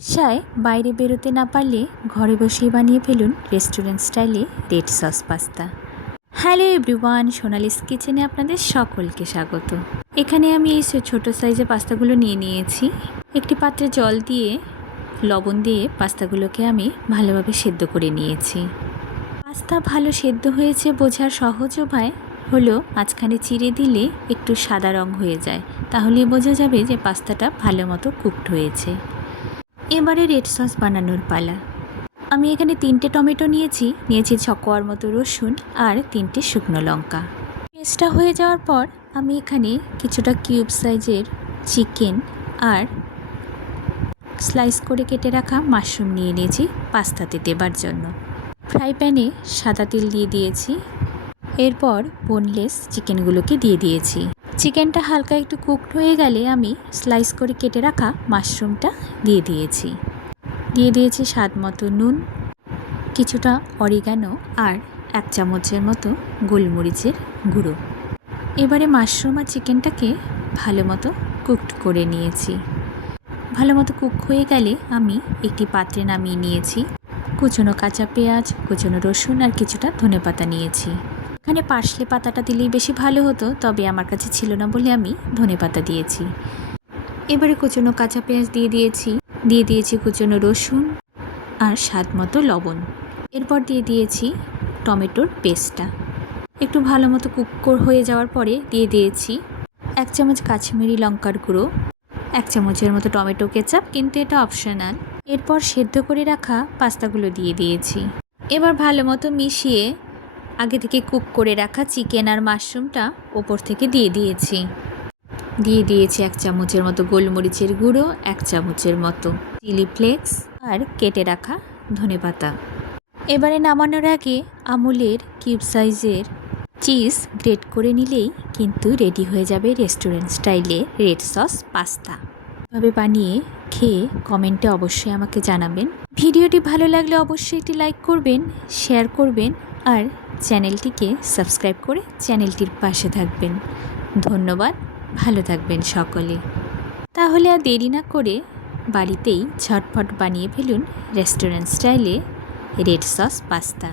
বাসায় বাইরে বেরোতে না পারলে ঘরে বসেই বানিয়ে ফেলুন রেস্টুরেন্ট স্টাইলে red sauce pasta. Hello everyone, Sonali's কিচেনে আপনাদের সকলকে স্বাগত। এখানে আমি এই ছোট সাইজের পাস্তাগুলো নিয়ে নিয়েছি। একটি পাত্রে জল দিয়ে লবণ দিয়ে পাস্তাগুলোকে আমি ভালোভাবে সেদ্ধ করে নিয়েছি। পাস্তা ভালো সেদ্ধ হয়েছে বোঝার সহজ উপায় হলো মাঝখানে চিড়ে দিলে একটু সাদা রং হয়ে যায়, তাহলেই বোঝা যাবে যে পাস্তাটা ভালো মতো কুকড হয়েছে। এবারে রেড সস বানানোর পালা। আমি এখানে 3টে টমেটো নিয়েছি 6 কোয়ার মতো রসুন আর 3টে শুকনো লঙ্কা। পেস্টটা হয়ে যাওয়ার পর আমি এখানে কিছুটা কিউব সাইজের চিকেন আর স্লাইস করে কেটে রাখা মাশরুম নিয়ে নিয়েছি পাস্তাতে দেবার জন্য। ফ্রাই প্যানে সাদা তেল দিয়ে দিয়েছি, এরপর বোনলেস চিকেনগুলোকে দিয়ে দিয়েছি। চিকেনটা হালকা একটু কুকড হয়ে গেলে আমি স্লাইস করে কেটে রাখা মাশরুমটা দিয়ে দিয়েছি স্বাদ মতো নুন, কিছুটা অরিগানো আর 1 চামচের মতো গোলমরিচের গুঁড়ো। এবারে মাশরুম আর চিকেনটাকে ভালো মতো কুকড করে নিয়েছি। ভালো মতো কুক হয়ে গেলে আমি একটি পাত্রে নামিয়ে নিয়েছি। কুচনো কাঁচা পেঁয়াজ, কুচনো রসুন আর কিছুটা ধনেপাতা নিয়েছি। এখানে পার্সলে পাতাটা দিলেই বেশি ভালো হতো, তবে আমার কাছে ছিল না বলে আমি ধনেপাতা দিয়েছি। এবারে কুচনো কাঁচা পেঁয়াজ দিয়ে দিয়েছি কুচনো রসুন আর স্বাদ মতো লবণ। এরপর দিয়ে দিয়েছি টমেটোর পেস্টটা। একটু ভালো মতো কুক হয়ে যাওয়ার পরে দিয়ে দিয়েছি 1 চামচ কাশ্মীরি লঙ্কার গুঁড়ো, 1 চামচের মতো টমেটো কেচাপ, কিন্তু এটা অপশনাল। এরপর সেদ্ধ করে রাখা পাস্তাগুলো দিয়ে দিয়েছি। এবার ভালো মতো মিশিয়ে আগে থেকে কুক করে রাখা চিকেন আর মাশরুমটা ওপর থেকে দিয়ে দিয়েছি 1 চামচের মতো গোলমরিচের গুঁড়ো, 1 চামচের মতো চিলি ফ্লেক্স আর কেটে রাখা ধনেপাতা। এবারে নামানোর আগে আমুলের কিউব সাইজের চিজ গ্রেট করে নিলেই কিন্তু রেডি হয়ে যাবে রেস্টুরেন্ট স্টাইলে রেড সস পাস্তা। এভাবে বানিয়ে খেয়ে কমেন্টে অবশ্যই আমাকে জানাবেন। ভিডিওটি ভালো লাগলে অবশ্যই একটি লাইক করবেন, শেয়ার করবেন আর চ্যানেলটিকে সাবস্ক্রাইব করে চ্যানেলটির পাশে থাকবেন। ধন্যবাদ, ভালো থাকবেন সকলে। তাহলে আর দেরি না করে বাড়িতেই ঝটপট বানিয়ে ফেলুন রেস্টুরেন্ট স্টাইলে রেড সস পাস্তা।